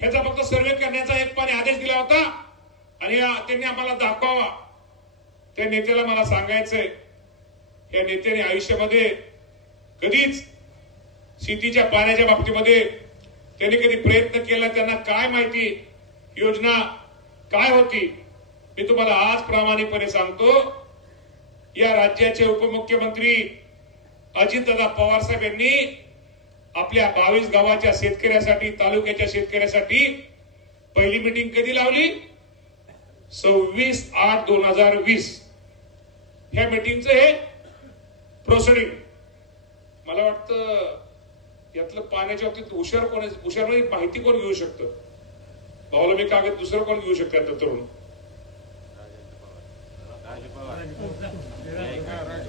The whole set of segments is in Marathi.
ह्याचा फक्त सर्वे करण्याचा एक पाणी आदेश दिला होता आणि त्यांनी आम्हाला दाखवावा. त्या नेत्याला मला सांगायचंय, या नेत्याने आयुष्यामध्ये कधीच शेतीच्या पाण्याच्या बाबतीमध्ये त्यांनी कधी प्रयत्न केला, त्यांना काय माहिती योजना काय होती. मी तुम्हाला आज प्रामाणिकपणे सांगतो, या राज्याचे उपमुख्यमंत्री अजितदादा पवार साहेब यांनी आपल्या 22 गावाच्या शेतकऱ्यासाठी, तालुक्याच्या शेतकऱ्यासाठी पहिली मीटिंग कधी लावली? 26/8/2020. ह्या मीटिंगचं हे प्रोसिडिंग. मला वाटतं यातलं पाण्याच्या बाबतीत हुशार कोण आहे? हुशार म्हणजे माहिती कोण घेऊ शकतं? भाऊला मी कागद दुसरं कोण घेऊ शकतं? आता तरुण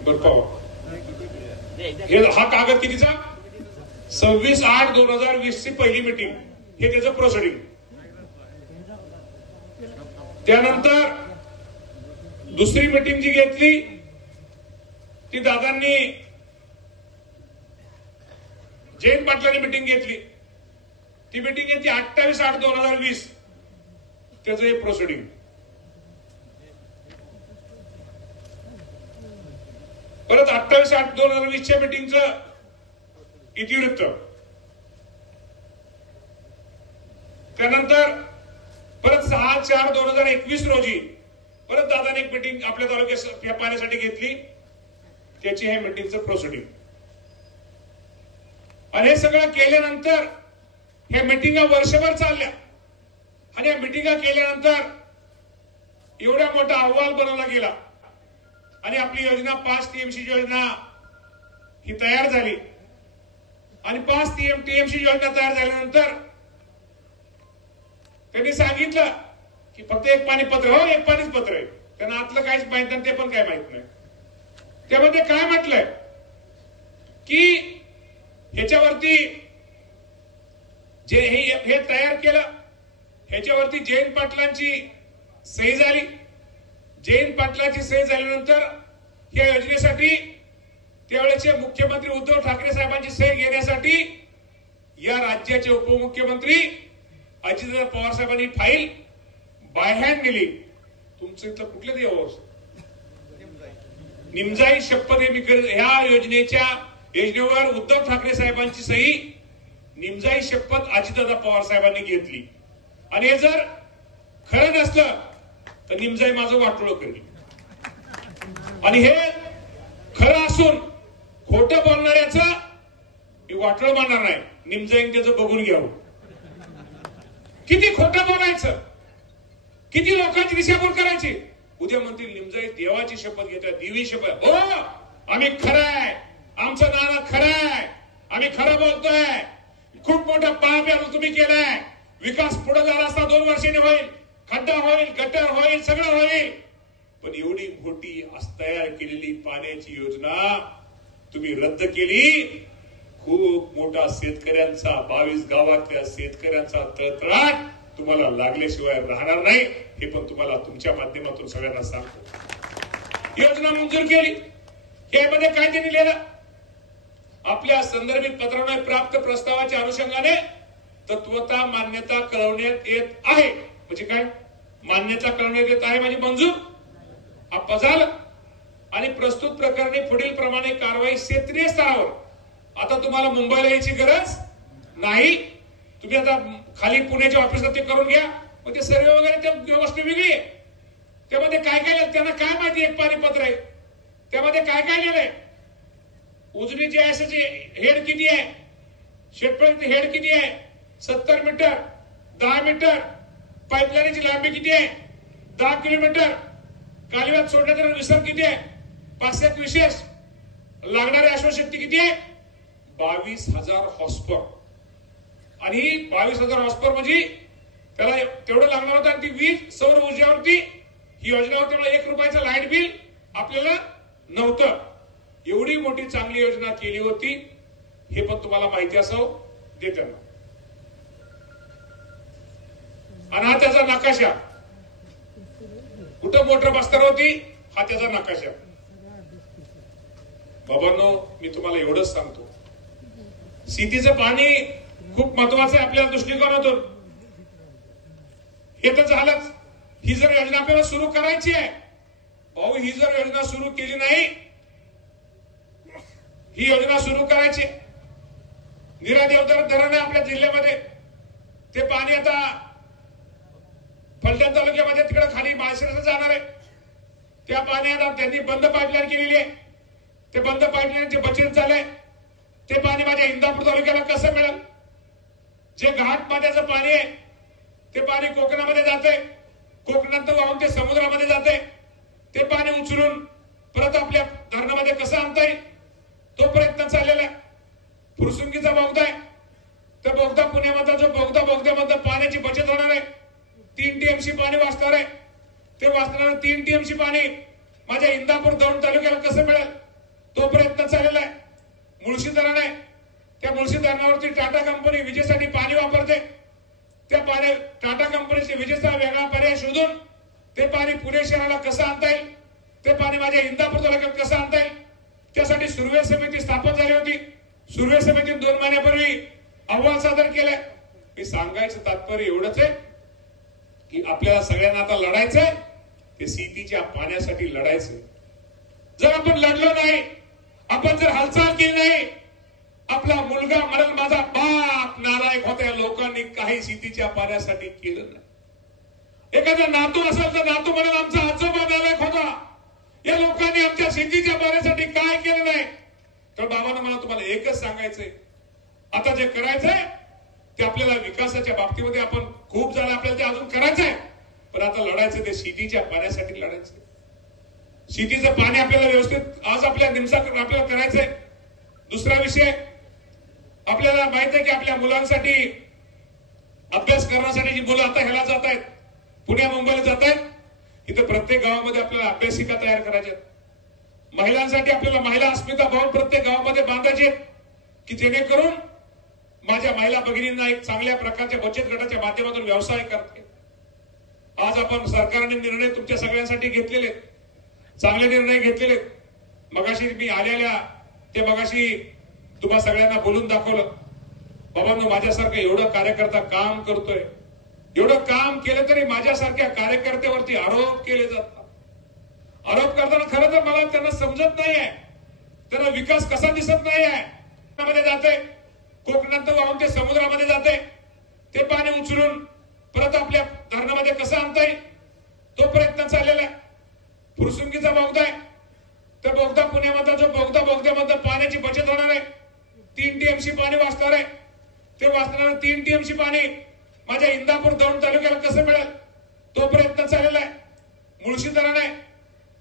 बरं पवार, हा कागद कितीचा? 26/8/2020 ची पहिली मीटिंग, हे त्याचं प्रोसिडिंग. त्यानंतर दुसरी मीटिंग जी घेतली ती दादांनी जयंत पाटलांनी मीटिंग घेतली. ती मीटिंग घेतली 28/8/2020, त्याचं हे प्रोसिडिंग. परत 28/8/2020 च्या मीटिंगचं इतिवृत्त. त्यानंतर परत 6/4/2021 रोजी परत दादाने एक मीटिंग आपल्या तालुक्यात पाण्यासाठी घेतली, त्याची हे मीटिंगचं प्रोसिडिंग. आणि हे सगळं केल्यानंतर ह्या मीटिंगा वर्षभर चालल्या आणि या मीटिंगा केल्यानंतर एवढा मोठा अहवाल बनवला गेला आणि आपली योजना 5 टीएमसी योजना ही तयार झाली. आणि 5 टीएमसी योजना तयार झाल्यानंतर त्यांनी सांगितलं की फक्त एक पाणीपत्र, हो एक पाणीच पत्र आहे, त्यांना आतलं काहीच माहित नाही, ते पण काय माहित नाही. त्यामध्ये काय म्हटलंय की ह्याच्यावरती जे हे तयार केलं, ह्याच्यावरती जयंत पाटलांची सही झाली. जयंत पाटलांची सही झाल्यानंतर या योजनेसाठी त्यावेळेचे मुख्यमंत्री उद्धव ठाकरे साहेबांची सही घेण्यासाठी या राज्याचे उपमुख्यमंत्री अजितदादा पवार साहेबांनी फाईल बाय हँड दिली. तुमचं इथलं कुठलं देव? निमजाई शपथ. ह्या योजनेवर उद्धव ठाकरे साहेबांची सही, निमजाई शपथ अजितदादा पवार साहेबांनी घेतली. आणि हे जर खरं नसलं तर निमजाई माझं वाटोळं करेल. आणि हे खरं असून खोटं बोलणाऱ्याचं मी वाटोळं मानणार नाही. निमजाईने त्याचं बघून घ्यावं. किती खोटं बोलायचं, किती लोकांची दिशाभूल करायची. उद्या म्हणतील निमजाई देवाची शपथ घेतोय, देवी शपथ. हो, आम्ही खरं आहे, आमचं नाणं खरं आहे, आम्ही खरं बोलतोय. खूप मोठं पाप याला तुम्ही केलंय. विकास पुढे झाला असता 2 वर्षांनी होईल, खड्डा होईल, गटर होईल, सगळं होईल. पण एवढी मोठी तयार केलेली पाण्याची योजना तुम्ही रद्द केली. खूप मोठा शेतकऱ्यांचा, 22 गावातल्या शेतकऱ्यांचा तळतळाट तुम्हाला लागल्याशिवाय राहणार नाही, हे पण तुम्हाला तुमच्या माध्यमातून सगळ्यांना सांगतो. योजना मंजूर केली. यामध्ये काय त्यांनी लिहिलं? आपल्या संदर्भित पत्राने प्राप्त प्रस्तावाच्या अनुषंगाने तत्वता मान्यता कळवण्यात येत आहे. म्हणजे काय? मान्यता कळवण्यात येत आहे म्हणजे मंजूर हा झालं. आणि प्रस्तुत प्रकरणी पुढील प्रमाणे कारवाई क्षेत्रीय स्तरावर. आता तुम्हाला मुंबईला यायची गरज नाही. तुम्ही आता खाली पुण्याच्या ऑफिसात ते करून घ्या. मग ते सर्वे वगैरे त्या गोष्ट वेगळी आहे. त्यामध्ये काय काय त्यांना काय माहिती? एक पाणीपत्र आहे, त्यामध्ये काय काय लिहिलंय? उजनीची आयसाची हेड किती आहे, शेतपळीची हेड किती आहे, 70 मीटर, 10 मीटर. पाईपलाईनची लांबी किती आहे, 10 किलोमीटर. कालव्यात सोडण्याचा विसर्ग किती आहे, 500 विशेष. लागणारी अश्वशक्ती किती आहे, 22,000 हॉर्सपावर. आणि 22,000 हॉर्सपावर म्हणजे त्याला तेवढं लागणार होतं. आणि ती वीज सौर ऊर्जेवरती ही योजना होती. त्यामुळे 1 रुपयाचं लाईट बिल आपल्याला नव्हतं. एवढी मोठी चांगली योजना केली होती, हे पण तुम्हाला माहिती असावं देताना. आणि हा त्याचा नकाशा. कुठं मोटर बस्तर होती, हा त्याचा नकाशा. बाबांनो, मी तुम्हाला एवढंच सांगतो, शेतीचं पाणी खूप महत्वाचं आहे आपल्या दृष्टिकोनातून. हे तर झालंच. ही जर योजना आपल्याला सुरू करायची आहे भाऊ, ही जर योजना सुरू केली नाही, ही योजना सुरू करायची. नीरा देवधर धरण आहे आपल्या जिल्ह्यामध्ये, ते पाणी आता फलटण तालुक्यामध्ये तिकडे खाली माळशिरस जाणार आहे. त्या पाणी आता त्यांनी बंद पाईपलाईन केलेली आहे. ते बंद पाईपलाईनचे बचत झाले. ते पाणी माझ्या इंदापूर तालुक्याला कसं मिळेल? जे घाट पाण्याचं पाणी आहे ते पाणी कोकणामध्ये जाते, कोकणात वाहून ते समुद्रामध्ये जाते. ते पाणी उचलून परत आपल्या धरणामध्ये कसं आणता येईल तो प्रयत्न चाललेला आहे. फुरसुंगीचा बोगदा आहे, त्या बोगदा पुण्यामधला जो बोगद्यामधलं पाण्याची बचत होणार आहे. 3 टीएमसी पाणी वाचणार आहे. ते वाचणारं 3 टीएमसी पाणी माझ्या इंदापूर दौंड तालुक्याला कसं मिळेल तो प्रयत्न चाललेला आहे. मुळशी धरण आहे, त्या मुळशी धरणावरती टाटा कंपनी विजेसाठी पाणी वापरते. त्या पाणी टाटा कंपनीचे विजेचा वेगळा पर्याय शोधून ते पाणी पुणे शहराला कसं आणता येईल, ते पाणी माझ्या इंदापूर तालुक्यात कसं आणता येईल, त्यासाठी सुरवे समिती स्थापन झाली होती. सुरवे समितीने 2 महिन्यापूर्वी अहवाल सादर केलाय. हे सांगायचं तात्पर्य एवढंच आहे की आपल्याला सगळ्यांना आता लढायचंय, ते सीपीच्या पाण्यासाठी लढायचंय. जर आपण लढलो नाही, आपण जर हालचाल केली नाही, आपला मुलगा म्हणेल माझा बाप नालायक होत्या लोकांनी काही शेतीच्या पाण्यासाठी केलं नाही. एखादा नातू असेल तर नातू म्हणेल आमचा आजोबा नालायक होता, या लोकांनी आमच्या शेतीच्या पाण्यासाठी काय केलं नाही. तर बाबांना मला तुम्हाला एकच सांगायचंय, आता जे करायचंय ते आपल्याला विकासाच्या बाबतीमध्ये आपण खूप झालं, आपल्याला ते अजून करायचंय, पण आता लढायचं ते शेतीच्या पाण्यासाठी लढायचंय. शेतीचं पाणी आपल्याला व्यवस्थित आज आपल्या निमसाकडे आपल्याला करायचंय. दुसरा विषय, आपल्याला माहित आहे की आपल्या मुलांसाठी अभ्यास करण्यासाठी जी मुलं आता ह्याला जात आहेत, पुण्या मुंबईला जात आहेत, इथं प्रत्येक गावामध्ये आपल्याला अभ्यासिका तयार करायच्या. महिलांसाठी आपल्याला महिला अस्मिता भवन प्रत्येक गावामध्ये बांधायचे की जेणेकरून माझ्या महिला भगिनींना एक चांगल्या प्रकारच्या बचत गटाच्या माध्यमातून व्यवसाय करते. आज आपण सरकारने निर्णय तुमच्या सगळ्यांसाठी घेतलेले, चांगले निर्णय घेतलेले. मगाशी मी आलेल्या ते मगाशी तुम्हा सगळ्यांना बोलून दाखवलं. बाबांनो, माझ्यासारखं एवढं कार्यकर्ता काम करतोय, एवढं काम केलं तरी माझ्यासारख्या कार्यकर्त्यावरती आरोप केले जातात. आरोप करताना खरं तर मला त्यांना समजत नाहीये, त्यांना विकास कसा दिसत नाहीये. जाते कोकणात वाहून ते समुद्रामध्ये जाते. ते पाणी उचलून परत आपल्या धरणामध्ये कसं आणता येईल तो प्रयत्न चाललेला आहे. फुरसुंगीचा बोगदा आहे, त्या बोगदा पुण्यामधला जो बोगद्यामधलं पाण्याची बचत होणार आहे. 3 टीएमसी पाणी वाचणार आहे. ते वाचणारं 3 टीएमसी पाणी माझ्या इंदापूर दौंड तालुक्याला कसं मिळेल तो प्रयत्न चाललेला आहे. मुळशी धरण आहे,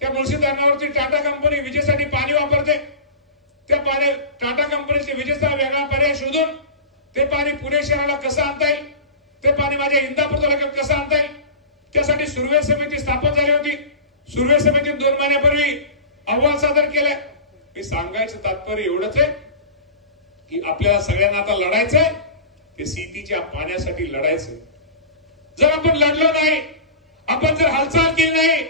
त्या मुळशी धरणावरती टाटा कंपनी विजेसाठी पाणी वापरते. त्या पाणी टाटा कंपनीचे विजेचा वेगळा पर्याय शोधून ते पाणी पुणे शहराला कसं आणता येईल, ते पाणी माझ्या इंदापूर तालुक्यात कसं आणता येईल, त्यासाठी सुरवे समिती स्थापन झाली होती. सुरवे समितीने 2 महिन्यापूर्वी अहवाल सादर केलाय. हे सांगायचं तात्पर्य एवढंच आहे की आपल्याला सगळ्यांना आता लढायचंय, ते सीपीच्या पाण्यासाठी लढायचंय. जर आपण लढलो नाही, आपण जर हालचाल केली नाही,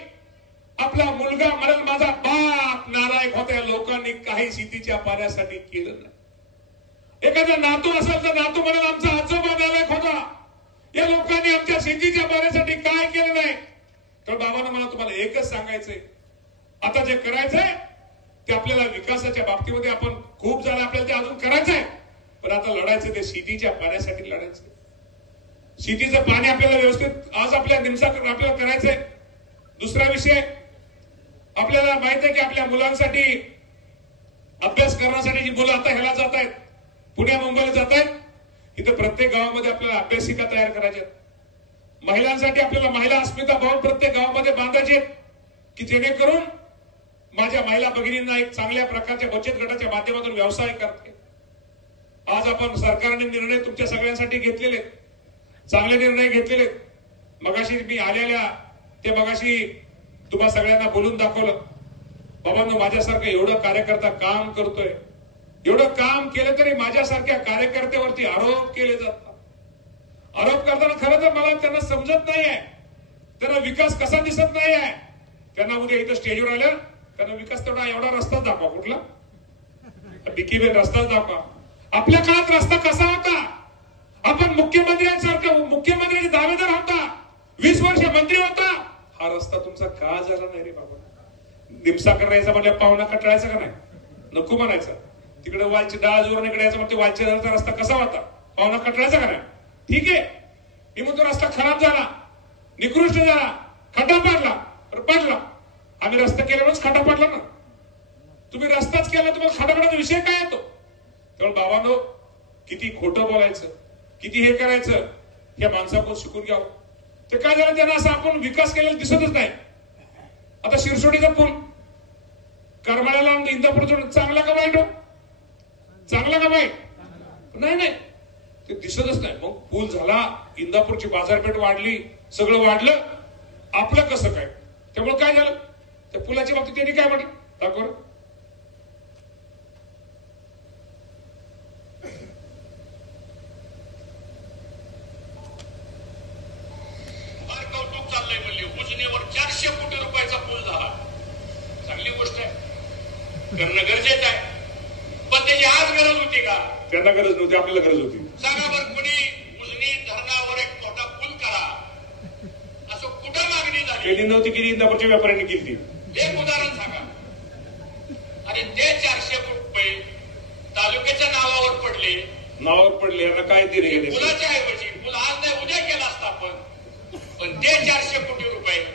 आपला मुलगा म्हणेल माझा बाप नालायक होत्या लोकांनी काही शेतीच्या पाण्यासाठी केलं नाही. एखादा नातू असेल तर नातू म्हणेल आमचा आजोबा नालायक होता, या लोकांनी आमच्या शेतीच्या पाण्यासाठी काय केलं नाही. तर बाबांना मला तुम्हाला एकच सांगायचंय, आता जे करायचंय ते आपल्याला विकासाच्या बाबतीमध्ये आपण खूप झालं, आपल्याला ते अजून करायचंय, पण आता लढायचं ते शेतीच्या पाण्यासाठी लढायचंय. शेतीचं पाणी आपल्याला व्यवस्थित आज आपल्या निमसाकडे आपल्याला करायचंय. दुसरा विषय, आपल्याला माहित आहे की आपल्या मुलांसाठी अभ्यास करण्यासाठी जी मुलं आता ह्याला जात आहेत, पुण्या मुंबईला जात आहेत, इथं प्रत्येक गावामध्ये आपल्याला अभ्यासिका तयार करायच्या. महिलांसाठी आपल्याला महिला अस्मिता भवन प्रत्येक गावामध्ये बांधायचे की जेणेकरून माझ्या महिला भगिनींना एक चांगल्या प्रकारच्या बचत गटाच्या माध्यमातून व्यवसाय करते. आज आपण सरकारने निर्णय तुमच्या सगळ्यांसाठी घेतलेले, चांगले निर्णय घेतलेले. मगाशी मी आलेल्या ते मगाशी तुम्हा सगळ्यांना बोलून दाखवलं. बाबांनो, माझ्यासारखं एवढं कार्यकर्ता काम करतोय, एवढं काम केलं तरी माझ्यासारख्या कार्यकर्त्यावरती आरोप केले जातात. आरोप करताना खरं तर मला त्यांना समजत नाहीये, त्यांना विकास कसा दिसत नाहीये. त्यांना उद्या इथं स्टेजवर आल्या त्यांना विकास तेवढा एवढा रस्ताच दाखवा, कुठला डिकीबेन रस्ताच दाखवा. आपल्या काळात रस्ता कसा होता, आपण मुख्यमंत्र्यांसारखं मुख्यमंत्र्यांचे दावेदार होता, 20 वर्ष मंत्री होता, हा रस्ता तुमचा का झाला नाही रे बाबा? निमसाकर यायचा म्हणजे पाहुणा कटाळायचा का नाही? नको म्हणायचा. तिकडे वालची डाळ जोरून इकडे यायचा म्हणजे वालच्या डाळचा रस्ता कसा होता? पाहुणा कटाळायचा का नाही? ठीक आहे, मी म्हणतो रस्ता खराब झाला, निकृष्ट झाला, खड्डा पडला. आम्ही रस्ता केल्यावरच खड्डा पडला ना. तुम्ही रस्ताच केला, तुम्हाला खड्डा पडण्याचा विषय काय येतो? त्यामुळे बाबांनो, किती खोटं बोलायचं, किती हे करायचं, ह्या माणसाकडून शिकून घ्यावं. ते काय झालं, त्यांना असं आपण विकास केलेला दिसतच नाही. आता शिरसोडीचा पूल करमाळ्याला इंदापूर चांगला का वाईट? चांगला का वाईट? नाही, ते दिसतच नाही. मग पूल झाला, इंदापूरची बाजारपेठ वाढली, सगळं वाढलं, आपलं कसं काय? त्यामुळे काय झालं, त्या पुलाच्या बाबतीत त्यांनी काय म्हटलं दाखव. कौतुक चाललंय म्हणले, उजनीवर 400 कोटी रुपयाचा पूल झाला. चांगली गोष्ट आहे, करणं गरजेचं आहे. पण त्याची आज गरज होती का? त्यांना गरज नव्हती, आपल्याला गरज होती. सांगा बरं, कुणी उजनी धरणावर एक मोठा पूल करा असं कुठं मागणी झाली? केली नव्हती, केली इंदापूरच्या व्यापाऱ्यांनी केली. एक उदाहरण सांगा. आणि ते 400 कोटी रुपये तालुक्याच्या नावावर पडले. यांना काय दिले? पुलाच्या ऐवजी पूल आज नाही उद्या केला असता आपण, पण ते 400 कोटी रुपये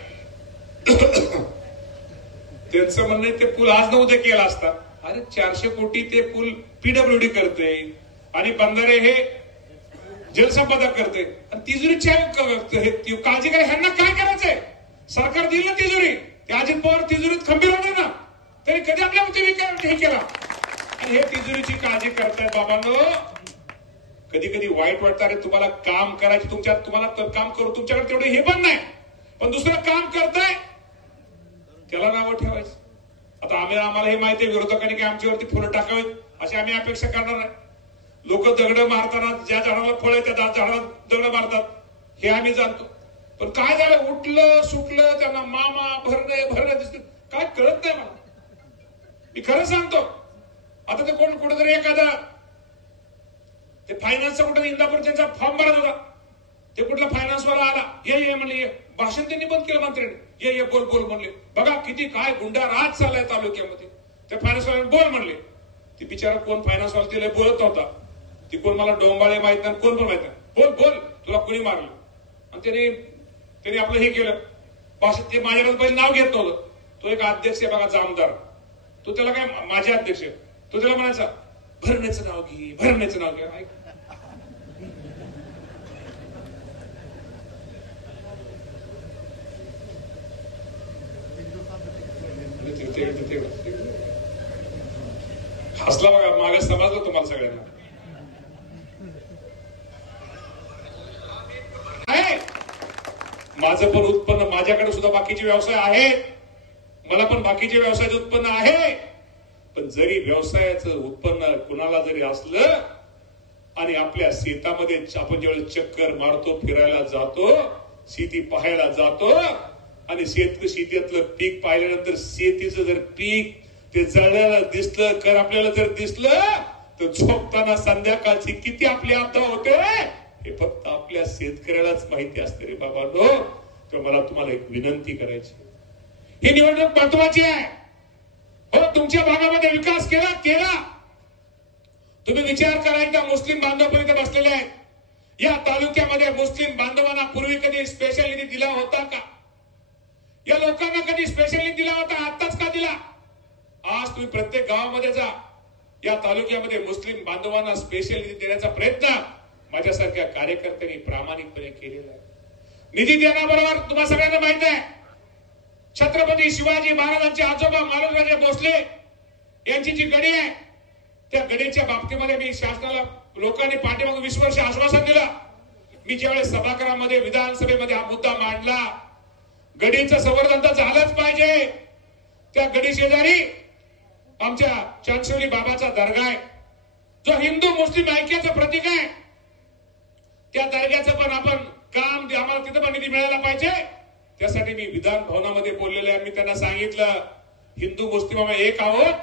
त्यांचं म्हणणं आहे ते पूल आज न उद्या केला असता. अरे 400 कोटी ते पूल पीडब्ल्यूडी करते आणि बंधारे हे जलसंपदा करते, आणि तिजोरीच्या काळजी काय? ह्यांना काय करायचंय? सरकार दिली ना तिजोरी, ते अजित पवार तिजोरीत खंबीर होते ना, तरी कधी आपल्या हे केला. आणि हे तिजोरीची काळजी करतायत बाबांनो. कधी कधी वाईट वाटतं, अरे तुम्हाला काम करायचं, तुम्हाला काम करू, तुमच्याकडे तेवढे हे पण नाही, पण दुसरं काम करताय त्याला नावं ठेवायचं. आता आम्हाला हे माहिती आहे, विरोधकांनी की आमच्यावरती फुलं टाकावीत अशी आम्ही अपेक्षा करणार नाही. लोक दगड मारताना ज्या झाडाला फळ आहे त्या झाडाला दगड मारतात, हे आम्ही जाणतो. पण काय झालं, उठलं सुटलं त्यांना मामा भरणं दिसत, काय कळत नाही मला. मी खरं सांगतो, आता ते कुठेतरी एखादा ते फायनान्सचा कुठे इंदापूर त्यांचा फॉर्म भरत होता, ते कुठला फायनान्सवाला आला, ये म्हणले, ये भाषण त्यांनी बंद केलं मंत्र्यांनी, ये बोल म्हणले. बघा किती काय गुंडा राज चाललाय तालुक्यामध्ये. त्या फायनान्सवाल्याने बोल म्हणले. ती बिचारा कोण फायनान्सवाला तिला बोलत नव्हता, ती कोण मला डोंबाळे माहित नाही, कोण पण माहित नाही. बोल तुला कोणी मारलं? आणि त्याने आपलं हे केलं भाषण. ते माझ्याकडे पहिले नाव घेत नव्हतं. तो एक अध्यक्ष आहे बघा, जामदार, तो त्याला काय माझे अध्यक्ष, तो त्याला म्हणायचा भरण्याचं नाव घे, भरण्याचं नाव घे. हसला बघा, मागे समजलं तुम्हाला सगळ्यांना. माझं पण उत्पन्न, माझ्याकडे सुद्धा बाकीचे व्यवसाय आहेत, मला पण बाकीचे व्यवसायाचं उत्पन्न आहे. पण जरी व्यवसायाचं उत्पन्न कुणाला जरी असलं आणि आपल्या शेतामध्ये आपण ज्यावेळेस चक्कर मारतो, फिरायला जातो, शेती पाहायला जातो आणि शेतीतलं पीक पाहिल्यानंतर शेतीचं जर पीक ते जळलेलं दिसलं, कर आपल्याला जर दिसलं, तर झोपताना संध्याकाळची किती आपली आपदा होते हे फक्त आपल्या शेतकऱ्यालाच माहिती असते रे बाबांनो. तेव्हा मला तुम्हाला एक विनंती करायची, ही निवडणूक महत्वाची आहे. हो, तुमच्या भागामध्ये विकास केला. तुम्ही विचार करा, एकदा मुस्लिम बांधव पण इथे बसलेले आहेत. या तालुक्यामध्ये मुस्लिम बांधवांना पूर्वी कधी स्पेशल निधी दिला होता का? या लोकांना कधी स्पेशल निधी दिला होता? आताच का दिला? आज तुम्ही प्रत्येक गावामध्ये जा, या तालुक्यामध्ये मुस्लिम बांधवांना स्पेशल निधी देण्याचा प्रयत्न माझ्यासारख्या कार्यकर्त्यांनी प्रामाणिकपणे केलेला आहे. निधी देण्याबरोबर तुम्हाला सगळ्यांना माहित आहे, छत्रपती शिवाजी महाराजांचे आजोबा मालोजीराजे भोसले यांची जी गडी आहे, त्या गडीच्या बाबतीमध्ये मी शासनाला, लोकांनी पाठीमागे 20 वर्ष आश्वासन दिलं. मी ज्यावेळेस सभागृहामध्ये विधानसभेमध्ये हा मुद्दा मांडला, गडीचं संवर्धन तर झालंच पाहिजे. त्या गडी शेजारी आमच्या चांदशिवली बाबाचा दर्गा आहे, जो हिंदू मुस्लिम ऐक्याचं प्रतीक आहे. त्या दर्ग्याचं पण आपण काम, आम्हाला तिथं पण निधी मिळायला पाहिजे. त्यासाठी मी विधान भवनामध्ये बोललेले आहे. मी त्यांना सांगितलं, हिंदू मुस्लिम आम्ही एक आहोत,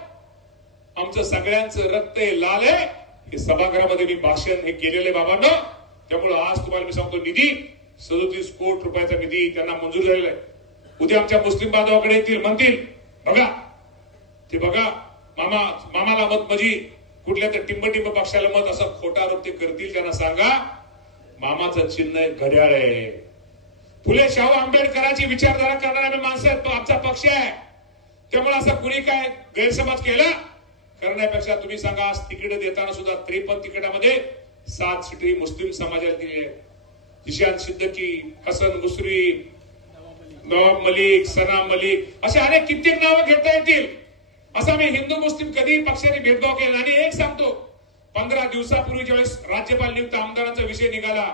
आमचं सगळ्यांचं रक्त हे लाल आहे. हे सभागृहामध्ये मी भाषण हे केलेले बाबांनो. त्यामुळे आज तुम्हाला मी सांगतो, निधी 37 कोटी रुपयाचा निधी त्यांना मंजूर झालेला आहे. उद्या आमच्या मुस्लिम बांधवाकडे येतील, म्हणतील बघा ते बघा मामाला मत म्हणजे कुठल्या तर टिंब पक्षाला मत, असा खोटा आरोप ते करतील. त्यांना सांगा मामाचं चिन्ह घड्याळ आहे. फुले शाहू आंबेडकरांची विचारधारा करणारे माणसं आहेत, तो आमचा पक्ष आहे. त्यामुळे असं कुणी काय गैरसमज केला करण्यापेक्षा तुम्ही सांगा, आज तिकीट देताना सुद्धा 53 तिकिटामध्ये 7 सीटी मुस्लिम समाजाला दिली आहे. जिशान सिद्दीकी, हसन मुसरी, नवाब मलिक, सना मलिक, असे अनेक कित्येक नावं घेता येतील. असं मी हिंदू मुस्लिम कधी पक्षाने भेदभाव केला. आणि एक सांगतो, 15 दिवसापूर्वी ज्यावेळेस राज्यपाल नियुक्त आमदारांचा विषय निघाला,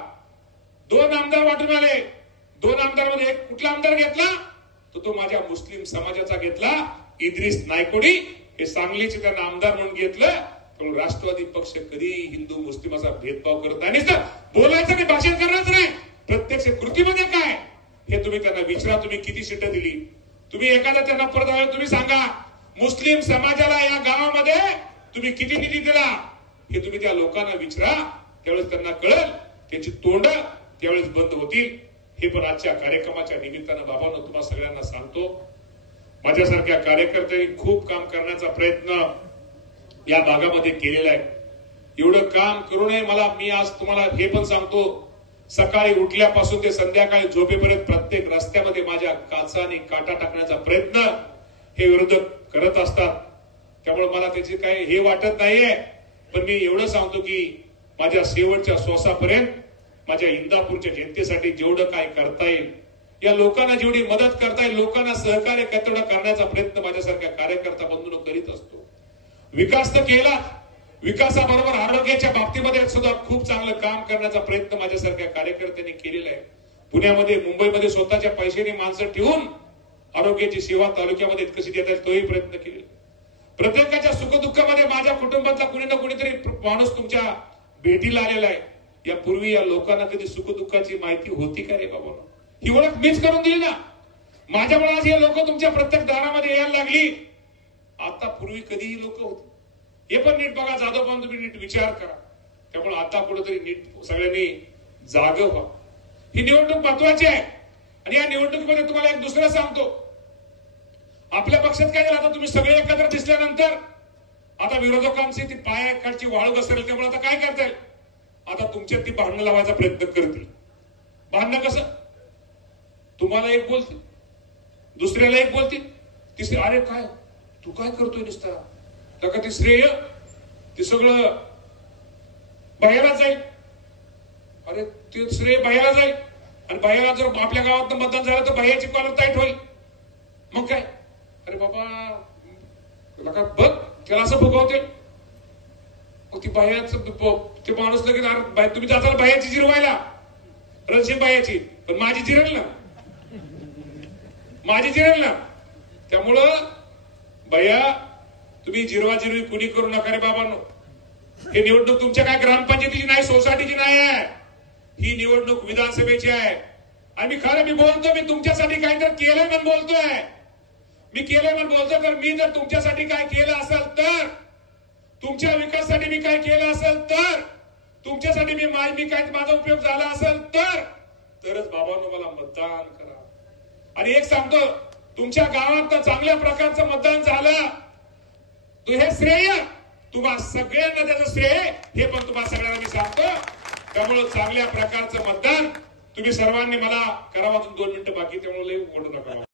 2 आमदार वाटून आले. 2 आमदारांमध्ये एक कुठला आमदार घेतला, तो माझ्या मुस्लिम समाजाचा घेतला, इद्रिस नायकोडी. हे सांगलीचे त्यांना आमदार म्हणून घेतलं. पण राष्ट्रवादी पक्ष कधी हिंदू मुस्लिम असा भेदभाव करत नाही. बोलायचं नाही, भाषण करणारच नाही, प्रत्यक्ष कृतीमध्ये काय हे तुम्ही त्यांना विचारा. तुम्ही किती सीटं दिली, तुम्ही एखादा त्यांना परत तुम्ही सांगा मुस्लिम समाजाला या गावामध्ये तुम्ही किती निधी दिला, हे तुम्ही त्या लोकांना विचारा. त्यावेळेस त्यांना कळेल, त्याची तोंड त्यावेळेस बंद होतील. हे पण आजच्या कार्यक्रमाच्या निमित्तानं बाबांनो तुम्हा सगळ्यांना सांगतो, माझ्यासारख्या कार्यकर्त्यांनी खूप काम करण्याचा प्रयत्न या भागामध्ये केलेला आहे. एवढं काम करू नये मी आज तुम्हाला हे पण सांगतो, सकाळी उठल्यापासून ते संध्याकाळी झोपेपर्यंत प्रत्येक रस्त्यामध्ये माझ्या काचाने काटा टाकण्याचा प्रयत्न हे विरोधक करत असतात. त्यामुळे मला त्याची काही हे वाटत नाहीये. पण मी एवढं सांगतो की माझ्या शेवटच्या श्वासापर्यंत माझ्या इंदापूरच्या जनतेसाठी जेवढं काय करता येईल, या लोकांना जेवढी मदत करता येईल, लोकांना सहकार्य तेवढा करण्याचा प्रयत्न माझ्यासारख्या कार्यकर्ता बंधूंनो करीत असतो. विकास तर केला, विकासाबरोबर आरोग्याच्या बाबतीमध्ये सुद्धा खूप चांगलं काम करण्याचा प्रयत्न माझ्यासारख्या कार्यकर्त्यांनी केलेला आहे. पुण्यामध्ये, मुंबईमध्ये स्वतःच्या पैशाने माणसं ठेवून आरोग्याची सेवा तालुक्यामध्ये कशी देता येईल तोही प्रयत्न केला. प्रत्येकाच्या सुखदुःखामध्ये माझ्या कुटुंबातला कुणी ना कुणीतरी माणूस तुमच्या भेटीला आलेला आहे. यापूर्वी या लोकांना कधी सुखदुःखाची माहिती होती का रे बाबा? ही ओळख मीच करून दिली ना. माझ्यामुळे आज हे लोक तुमच्या प्रत्येक दारामध्ये यायला लागली. आता पूर्वी कधीही लोक होते. हे पण नीट बघा, जाधव पण तुम्ही नीट विचार करा. त्यामुळे आता कुठेतरी नीट सगळ्यांनी जागं व्हा. ही निवडणूक महत्वाची आहे. आणि या निवडणुकीमध्ये तुम्हाला एक दुसरं सांगतो, आपल्या पक्षात काय झालं, आता तुम्ही सगळे एकत्र दिसल्यानंतर आता विरोधकांची ती पायाखालची वाळू घसरेल. त्यामुळे आता काय करता येईल, आता तुमच्यात ती भांडणं लावायचा प्रयत्न करतील. भांडणं कसं, तुम्हाला एक बोलतील, दुसऱ्याला एक बोलतील, तिसरे अरे काय तू काय करतोय नुसता, तर ते श्रेय ते सगळं बाहेरला जाईल. अरे ते श्रेय बाहेरला जाईल. आणि बाहेरला जर आपल्या गावात मतदान झालं तर बाह्याची कॉलर टाईट होईल. मग काय, अरे बाबा बघ त्याला असं भोगवते. मग ती बाह्याचं ते माणूस लगेच तुम्ही जाताना बाह्याची जिरवायला, रणसिंग बाह्याची, पण माझी जिरेल ना, माझी जिरेल ना. त्यामुळं भैया तुम्ही जिरवाजिरवी कुणी करू नका रे बाबांनो. ही निवडणूक तुमच्या काय ग्रामपंचायतीची नाही, सोसायटीची नाही आहे. ही निवडणूक विधानसभेची आहे. आणि मी बोलतो, मी तुमच्यासाठी काहीतरी केलंय म्हणून बोलतोय. मी केलंय म्हणून बोलतोय. तर मी जर तुमच्यासाठी काय केलं असेल, तर तुमच्या विकासासाठी मी काय केलं असेल, तर तुमच्यासाठी मी काय माझा उपयोग झाला असेल, तरच बाबांनो मला मतदान करा. आणि एक सांगतो, तुमच्या गावात चांगल्या प्रकारचं मतदान झालं, हे श्रेय तुम्हा सगळ्यांना त्याचं श्रेय, हे पण तुम्हा सगळ्यांना मी सांगतो. त्यामुळे चांगल्या प्रकारचं मतदान तुम्ही सर्वांनी मला करावं. 2 मिनिटं बाकी, त्यामुळे ओढू नका.